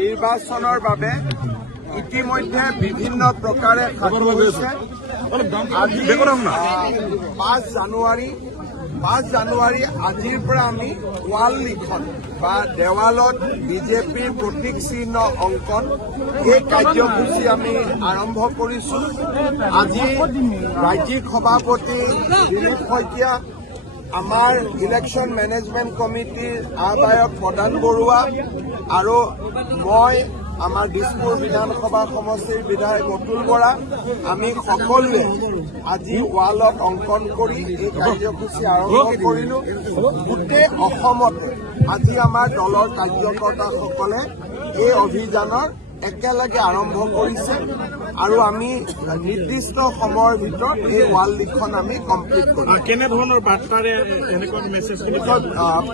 নিৰ্বাচনৰ বাবে ইতিমধ্যে বিভিন্ন প্ৰকাৰে সাজু হৈছে। আজি 5 জানুৱাৰী আজিৰ পৰা আমি ৱাল লিখন বা দেৱালত বিজেপিৰ প্ৰতীক চিহ্ন অংকন এই কাৰ্যসূচী আমি আৰম্ভ কৰিছো। আজি ৰাজ্যিক সভাপতি দিলীপ শইকীয়া, আমাৰ ইলেকশ্যন মেনেজমেণ্ট কমিটিৰ আহ্বায়ক প্ৰদান বৰুৱা আৰু মই, আমাৰ দিছপুৰ বিধানসভা সমষ্টিৰ বিধায়ক অতুল বৰা, আমি সকলোৱে আজি ৱালত অংকন কৰি এই কাৰ্যসূচী আৰম্ভ কৰিলো। গোটেই অসমতে আজি আমাৰ দলৰ কাৰ্যকৰ্তাসকলে এই অভিযানৰ একেলগে আৰম্ভ কৰিছে আৰু আমি নিৰ্দিষ্ট সময়ৰ ভিতৰত এই ৱাল লিখন আমি কমপ্লিট কৰিম। কেনেধৰণৰ বাৰ্তাৰে এনেকুৱা মেছেজ?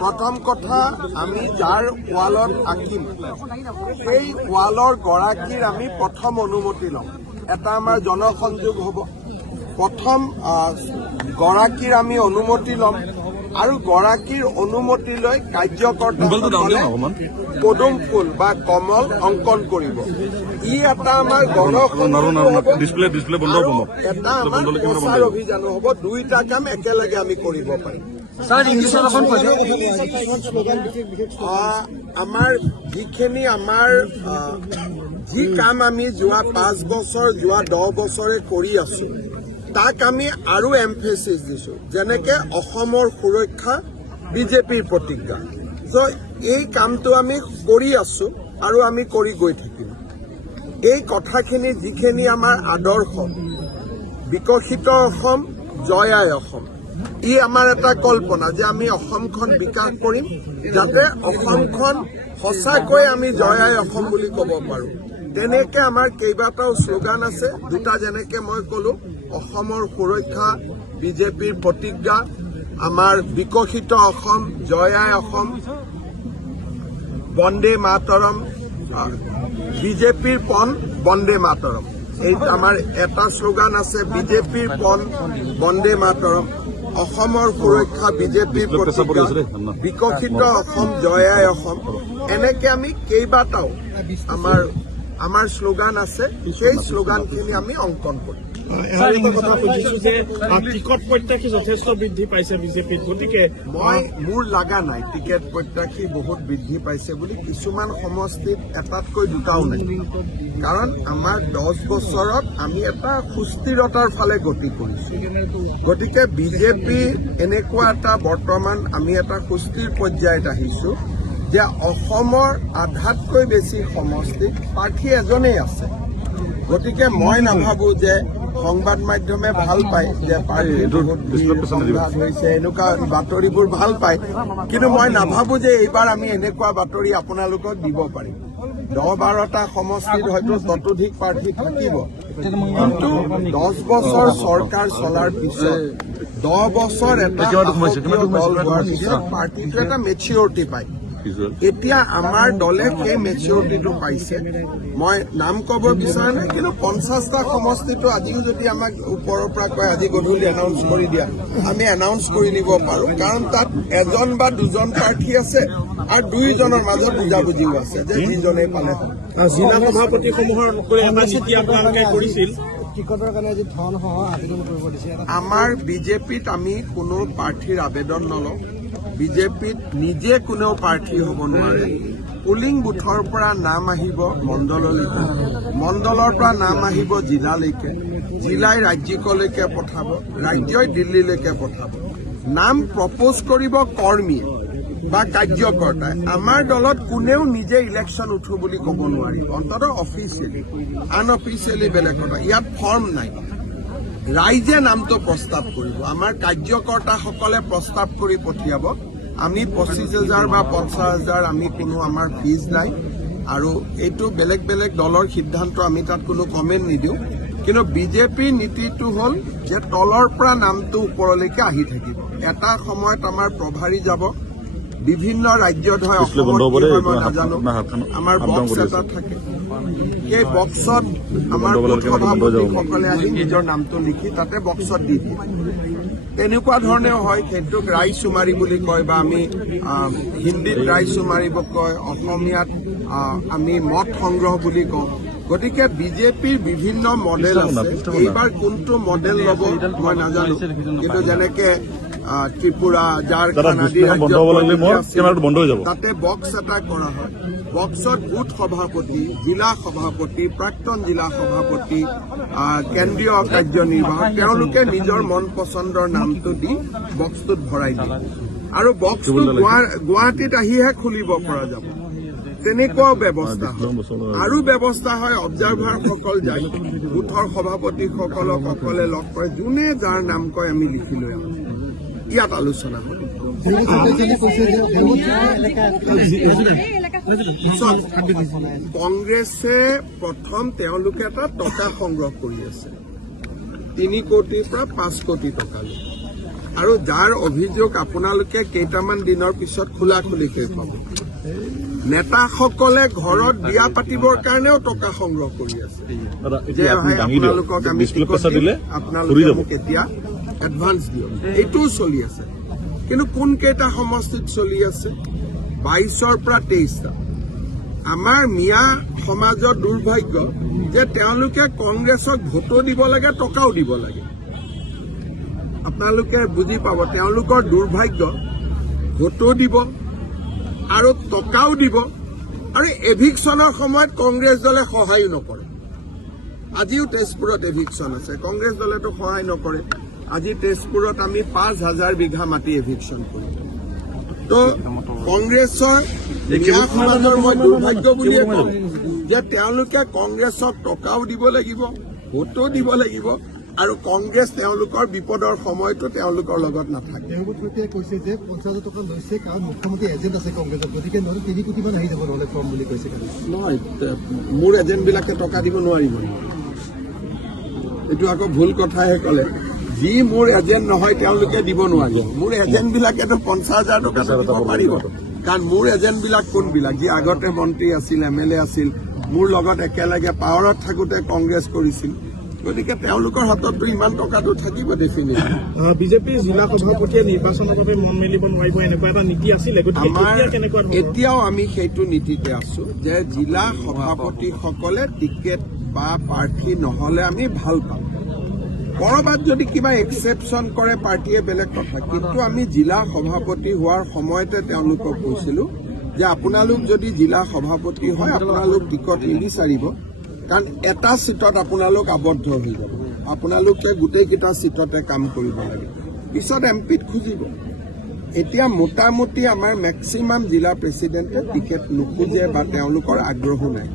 প্ৰথম কথা, আমি যাৰ ৱালত আঁকিম সেই ৱালৰ গৰাকীৰ আমি প্ৰথম অনুমতি ল'ম। এটা আমাৰ জনসংযোগ হ'ব। প্ৰথম গৰাকীৰ আমি অনুমতি ল'ম আৰু গৰাকীৰ অনুমতি লৈ কাৰ্যকৰ্তাসকলে পদুম ফুল বা কমল অংকন কৰিব। ই এটা আমাৰ গণসংযোগ হ'ব, এটা আমাৰ প্ৰচাৰ অভিযানো হ'ব। দুইটা কাম একেলগে আমি কৰিব পাৰিম। আমাৰ যিখিনি যি কাম আমি যোৱা 5 বছৰ, যোৱা 10 বছৰে কৰি আছো, তাক আমি আৰু এমফেচিছ দিছো। যেনেকে অসমৰ সুৰক্ষা বিজেপিৰ প্ৰতিজ্ঞা। এই কামটো আমি কৰি আছো আৰু আমি কৰি গৈ থাকিম। এই কথাখিনি যিখিনি আমাৰ আদৰ্শ, বিকশিত অসম, জয় আই অসম, ই আমাৰ এটা কল্পনা যে আমি অসমখন বিকাশ কৰিম, যাতে অসমখন সঁচাকৈ আমি জয় আই অসম বুলি ক'ব পাৰো। তেনেকে আমাৰ কেইবাটাও শ্লোগান আছে। দুটা যেনেকে মই ক'লো, অসমৰ সুৰক্ষা বিজেপিৰ প্ৰতিজ্ঞা, আমাৰ বিকশিত অসম, জয় আই অসম, বন্দে মাতৰম, বিজেপিৰ পণ বন্দে মাতৰম। এই আমাৰ এটা শ্লোগান আছে, বিজেপিৰ পণ বন্দে মাতৰম, অসমৰ সুৰক্ষা বিজেপিৰ প্ৰতিজ্ঞা, বিকশিত অসম, জয় আই অসম। এনেকে আমি কেইবাটাও আমাৰ শ্লোগান আছে। সেই শ্লোগানখিনি আমি অংকন কৰিম। এটা কথা বুজিছো যে টিকট প্ৰত্যাশী যথেষ্ট বৃদ্ধি পাইছে বিজেপিত, গতিকে মোৰ লগা নাই টিকেট প্ৰত্যাশী বহুত বৃদ্ধি পাইছে বুলি। কিছুমান সমষ্টিত এটাতকৈ দুটাও নাই। কাৰণ আমাৰ 10 বছৰত আমি এটা সুস্থিৰতাৰ ফালে গতি কৰিছো। গতিকে বিজেপি এনেকুৱা এটা বৰ্তমান আমি এটা সুস্থিৰ পৰ্যায়ত আহিছো যে অসমৰ আধাতকৈ বেছি সমষ্টিত প্ৰাৰ্থী এজনেই আছে। গতিকে মই নাভাবো যে সংবাদ মাধ্যমে ভাল পায় যে সংঘাত হৈছে, এনেকুৱা বাতৰিবোৰ ভাল পায়, কিন্তু মই নাভাবো যে এইবাৰ আমি এনেকুৱা বাতৰি আপোনালোকক দিব পাৰিম। 10-12টা সমষ্টিত হয়তো ততোধিক প্ৰাৰ্থী থাকিব, কিন্তু 10 বছৰ চৰকাৰ চলাৰ পিছত, 10 বছৰ এটা দল হোৱাৰ পিছত পাৰ্টিটো এটা মেচিয়ৰিটি পায়। এতিয়া আমাৰ দলে সেই মেচিয়ৰিটিটো পাইছে। মই নাম ক'ব বিচৰা নাই, কিন্তু 50টা সমষ্টিটো আজিও যদি আমাক ওপৰৰ পৰা কয় আজি গধূলি এনাউন্স কৰি দিয়া, আমি এনাউন্স কৰি দিব পাৰো। কাৰণ তাত 1 বা 2জন প্ৰাৰ্থী আছে আৰু 2জনৰ মাজত বুজাবুজিও আছে যে যিজনে পালে হ'ল। জিলা সভাপতিসমূহৰ এটা চিঠি আপোনালোকে কৰিছিল। আমাৰ বিজেপিত আমি কোনো প্ৰাৰ্থীৰ আবেদন নলওঁ। বিজেপিত নিজে কোনেও প্ৰাৰ্থী হ'ব নোৱাৰে। পুলিং বুথৰ পৰা নাম আহিব মণ্ডললৈকে, মণ্ডলৰ পৰা নাম আহিব জিলালৈকে, জিলাই ৰাজ্যিকলৈকে পঠাব, ৰাজ্যই দিল্লীলৈকে পঠাব। নাম প্ৰপ'জ কৰিব কৰ্মীয়ে বা কাৰ্যকৰ্তাই। আমাৰ দলত কোনেও নিজে ইলেকশ্যন উঠো বুলি ক'ব নোৱাৰিব, অন্ততঃ অফিচিয়েলি। আনঅফিচিয়েলি বেলেগ কথা। ইয়াত ফৰ্ম নাই। ৰাইজে নামটো প্ৰস্তাৱ কৰিব। আমাৰ কাৰ্যকৰ্তাসকলে প্ৰস্তাৱ কৰি পঠিয়াব। আমি 25,000 বা 50,000 আমি কোনো আমাৰ ফিজ নাই আৰু এইটো বেলেগ বেলেগ দলৰ সিদ্ধান্ত, আমি তাত কোনো কমেণ্ট নিদিওঁ। কিন্তু বিজেপিৰ নীতিটো হ'ল যে তলৰ পৰা নামটো ওপৰলৈকে আহি থাকিব। এটা সময়ত আমাৰ প্ৰভাৰী যাব, বিভিন্ন ৰাজ্যত হয়, অসমত কি হয় মই নাজানো। আমাৰ বক্স এটা থাকে, সেই বক্সত আমাৰ সভাপতিসকলে আহি নিজৰ নামটো লিখি তাতে বক্সত দি দিয়ে। তেনেকুৱা ধৰণেও হয়, সেইটোক ৰাইচুমাৰি বুলি কয়, বা আমি হিন্দীত ৰাইচুমাৰিব কয়, অসমীয়াত আমি মত সংগ্ৰহ বুলি কওঁ। গতিকে বিজেপিৰ বিভিন্ন মডেল আছে। এইবাৰ কোনটো মডেল ল'ব মই নাজানো, কিন্তু যেনেকে ত্ৰিপুৰা, ঝাৰখণ্ড আদি ৰাজ্যত তাতে বক্স এটা কৰা হয়। বক্সত বুথ সভাপতি, জিলা সভাপতি, প্ৰাক্তন জিলা সভাপতি, কেন্দ্ৰীয় কাৰ্যনিৰ্বাহক তেওঁলোকে নিজৰ মন পচন্দৰ নামটো দি বক্সটোত ভৰাই দিয়ে, আৰু বক্সটো গুৱাহাটীত আহিহে খুলিব পৰা যাব। তেনেকুৱাও ব্যৱস্থা হয়। আৰু ব্যৱস্থা হয়, অবজাৰভাৰসকল যায়, বুথৰ সভাপতিসকলক অকলে লগ কৰে, যোনে যাৰ নাম কয় আমি লিখি লৈ আহোঁ। ইয়াত আলোচনা হয়। কংগ্ৰেছে প্ৰথম তেওঁলোকে এটা টকা সংগ্ৰহ কৰি আছে, 3 কোটিৰ পৰা 5 কোটি টকালৈ, আৰু যাৰ অভিযোগ আপোনালোকে কেইটামান দিনৰ পিছত খোলাখুলিকৈ পাব। নেতাসকলে ঘৰত বিয়া পাতিবৰ কাৰণেও টকা সংগ্ৰহ কৰি আছে, যে ভাই আপোনালোকক আমি আপোনালোকে মোক এতিয়া এডভান্স দিয়ক, এইটোও চলি আছে। কিন্তু কোন কেইটা সমষ্টিত চলি আছে? 22ৰ পৰা 23টা। আমাৰ মিয়া সমাজৰ দুৰ্ভাগ্য যে তেওঁলোকে কংগ্ৰেছক ভোটো দিব লাগে, টকাও দিব লাগে। আপোনালোকে বুজি পাব, তেওঁলোকৰ দুৰ্ভাগ্য, ভোটো দিব আৰু টকাও দিব, আৰু এভিকশ্যনৰ সময়ত কংগ্ৰেছ দলে সহায়ো নকৰে। আজিও তেজপুৰত এভিকশ্যন আছে, কংগ্ৰেছ দলেতো সহায় নকৰে। আজি তেজপুৰত আমি 5,000 বিঘা মাটি এভিকশ্যন কৰিম। তো কংগ্ৰেছৰ মিয়া সমাজৰ মই দুৰ্ভাগ্য বুলিয়ে কওঁ যে তেওঁলোকে কংগ্ৰেছক টকাও দিব লাগিব, ভোটো দিব লাগিব, আৰু কংগ্ৰেছ তেওঁলোকৰ বিপদৰ সময়তো তেওঁলোকৰ লগত নাথাকে। তেওঁলোকে কৈছে যে 50,000 টকা লৈছে কাৰণ মুখ্যমন্ত্ৰী এজেণ্ট আছে কংগ্ৰেছত, গতিকে নহ'লে 3 কোটিমান আহি যাব নহ'লে কম বুলি কৈছে। নহয়, মোৰ এজেণ্টবিলাকে টকা দিব নোৱাৰিব, এইটো আকৌ ভুল কথাহে ক'লে। যি মোৰ এজেণ্ট নহয় তেওঁলোকে দিব নোৱাৰিব। মোৰ এজেণ্টবিলাকেতো 50,000 টকা দিব পাৰিব, কাৰণ মোৰ এজেণ্টবিলাক কোনবিলাক? যি আগতে মন্ত্ৰী আছিল, MLA আছিল, মোৰ লগত একেলগে পাৱাৰত থাকোঁতে কংগ্ৰেছ কৰিছিল। গতিকে তেওঁলোকৰ হাততো ইমান টকাটো থাকিব ডেফিনেটলি। বিজেপিৰ জিলা সভাপতিয়ে নিৰ্বাচনৰ বাবে মন মেলিব নোৱাৰিব, এনেকুৱা এটা নীতি আছিলে। এতিয়াও আমি সেইটো নীতিতে আছো যে জিলা সভাপতিসকলে টিকেট বা প্ৰাৰ্থী নহলে আমি ভাল পাম। কৰবাত যদি কিবা এক্সেপশ্যন কৰে পাৰ্টীয়ে বেলেগ কথা, কিন্তু আমি জিলা সভাপতি হোৱাৰ সময়তে তেওঁলোকক কৈছিলো যে আপোনালোক যদি জিলা সভাপতি হয় আপোনালোক টিকট নিবিচাৰিব, কাৰণ এটা চিটত আপোনালোক আবদ্ধ হৈ যাব। আপোনালোকে গোটেইকেইটা চিটতে কাম কৰিব লাগে, পিছত MPত খুজিব। এতিয়া মোটামুটি আমাৰ মেক্সিমাম জিলা প্ৰেচিডেণ্টে টিকেট নোখোজে বা তেওঁলোকৰ আগ্ৰহো নাই।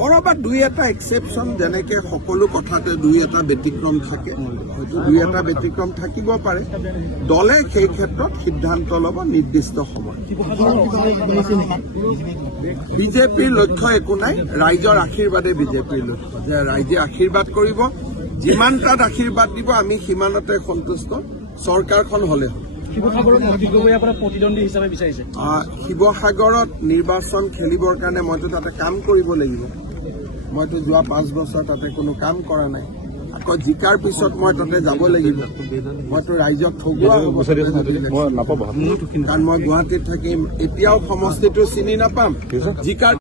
কৰবাত 2-এটা এক্সেপশ্যন, যেনেকে সকলো কথাতে 2-এটা ব্যতিক্ৰম থাকে, হয়তো 2-এটা ব্যতিক্ৰম থাকিব পাৰে। দলে সেই ক্ষেত্ৰত সিদ্ধান্ত ল'ব নিৰ্দিষ্ট সময়। বিজেপিৰ লক্ষ্য একো নাই, ৰাইজৰ আশীৰ্বাদে বিজেপিৰ লক্ষ্য, যে ৰাইজে আশীৰ্বাদ কৰিব, যিমান তাত আশীৰ্বাদ দিব আমি সিমানতে সন্তুষ্ট। চৰকাৰখন হলে হ'ল। শিৱসাগৰত নিৰ্বাচন খেলিবৰ কাৰণে মইতো তাতে কাম কৰিব লাগিব। মইতো যোৱা 5 বছৰ তাতে কোনো কাম কৰা নাই। আকৌ জিকাৰ পিছত মই তাতে যাব লাগিব। মইতো ৰাইজক ঠগুৱা হ'ব, কাৰণ মই গুৱাহাটীত থাকিম, এতিয়াও সমষ্টিটো চিনি নাপাম। জিকাৰ